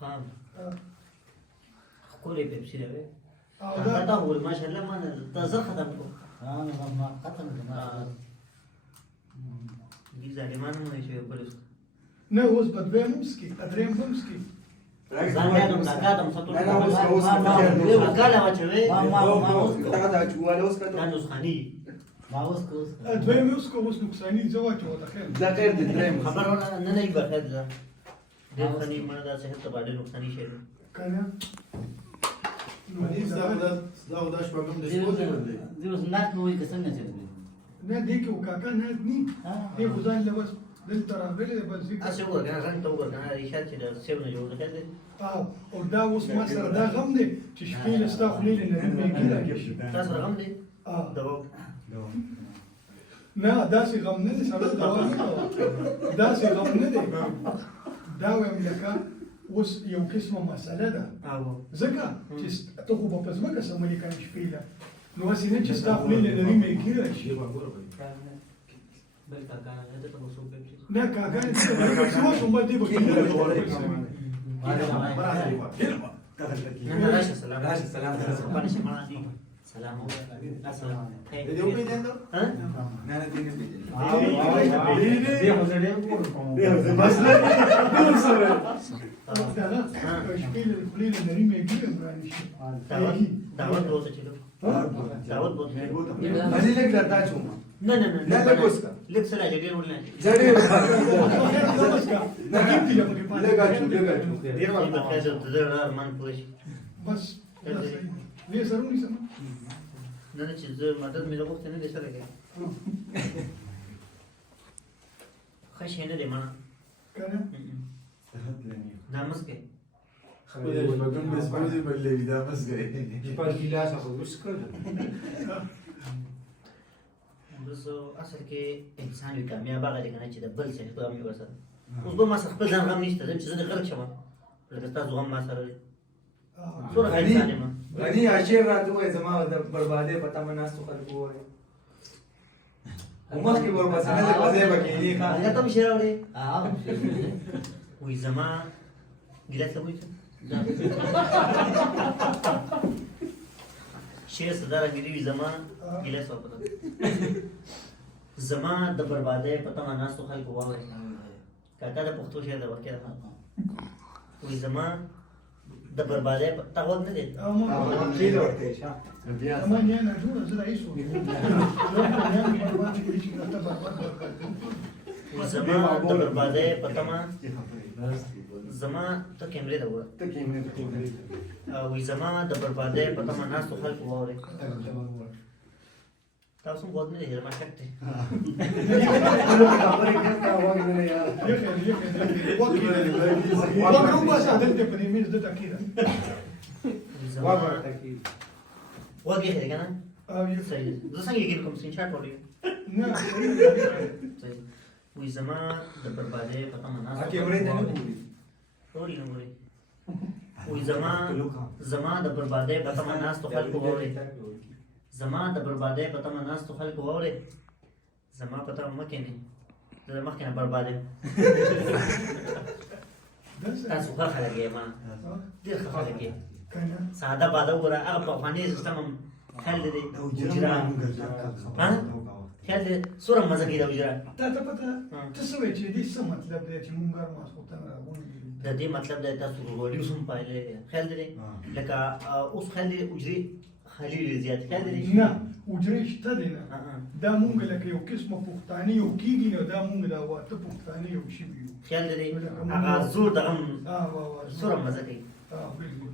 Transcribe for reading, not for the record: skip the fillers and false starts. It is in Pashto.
خام خوري بيبسي ده دا دا هو ما شاء الله ما تزر ختم کو ما ختم ما دي ظالمان نه شي پولیس نه اوس په دویم مسکی ادریم مسکی ځان یادم دا کادم ستو نه اوس ما کاله واچوي دا چواله اوس کته دا نسخاني ما اوس کوس دویم مسکو اوس نقصانی زواچ وته خیر دا خیر دې دریم خبر ولا نه نه بخیر ده دې خني ما دا صحت ته باندې نقصانی شي کنه نو دې دا شپږم د سپورت باندې دیوس نات نو یې څنګه چې نه دې کې وکاکا نه ني دې غزان له بس دل ترابل بس اسه وګورئ رنګ ته وګورئ ریښه چې د سیو نه جوړ کړي او دا اوس ما سره دا غم دی چې شپې له ستا خولې نه نه کېږي تاسو رقم دی دوا نه داسې غم نه دی سره دوا داسې غم نه دی دا وایم لکه اوس یو قسمه مسله ده ځکه چې ته خو به په ځمکه سملي کوې شپې له نو هسې نه چې ستا خولې له نري مې کېږي شي بل کاکا هغه ته وسو په نه کاکا دې څه شو ما دې به نه راشه سلام راشه سلام باندې شمال دي سلام السلام دې یو پیډندو ها نه نه دې نه پیډل دې هو زړې دې بس نه دې سره شپې له خولې له نري مې کېږي برانه شي دعوت بوته چلو دعوت بوته باندې لګ درتا چوم نه نه نه نه لګ اوس کا لګ سره جګړه ولنه زړې نه کېږي لګا چوم ډیر وخت په خاطر د زړه ارمان پوه شي بس دې سرونی سم نه نه چې زه مدد مې وغوښته نه دې سره کوي خښ نه دې معنا کنه دا مسکه خپل شپږم د سپورت باندې دا بس غي په ګلاس خو وس کړ بس اصل کې انسان وي کامیاب هغه دی کنه چې د بل څه غم یې وسره اوس به ما څه خپل ځان غم نشته چې زه د غلط شوم لکه تاسو غم ما سره دی څوره انسان یم غني عاشر راته وای زما د بربادي پتا مناستو خلکو وای عمر کې ورپسې نه ځای بکینی ښا هغه ته مشه راوړي وې زما ګلاس ته وې شیخ صدر انګریوي زما ګلاس واپس زما د بربادۍ پته ما ناس خلکو واوري کاکا د پښتو شعر د ورکه ده وې زما د بربادۍ پته و نه دي کې ورته ښا ما نه نه جوړ زه رئیس وم زما د بربادۍ پته ما زما ته کیمرې ده وره ته کیمرې وې زما د بربادۍ پته ما ناس خلکو واوري تاسو مو نه دی ما شک دی وګورم بس عدالت په دې مینځ د تاکید وګورئ کنه او یو صحیح زه څنګه کې کوم سین شاټ وړي نه صحیح وې زما د بربادۍ پته ما ناس کیمرې ته نه پوری وړي نو وړي وې زما د بربادۍ پته ما ناس خلکو واوري زما د بربادۍ پته ما ناس خلکو واوري زما پته مکه نه زه مخکې نه بربادۍ تاسو ښه خلک یې ما ډېر ښه خلک یې کنه ساده باده وګوره هغه پخوانی سیستم هم خیال دی حجره ها خیال دی څومره مزه کوي دا حجره تا ته پته ته څه وایې چې دې څه مطلب دی چې مونږ هر ماسخوتن راغونډ د دې مطلب دی تاسو وروډیو هم پایلې خیال دی لکه اوس خیال دی حجرې خالي زیات خیال دی نه حجرې شته دی نه دا مونږ لکه یو قسمه پښتانه یو کېږي نو دا مونږ دا واته پښتانه یو شي وي خیال دی هغه زور دغه وا څومره مزه کوي بالکل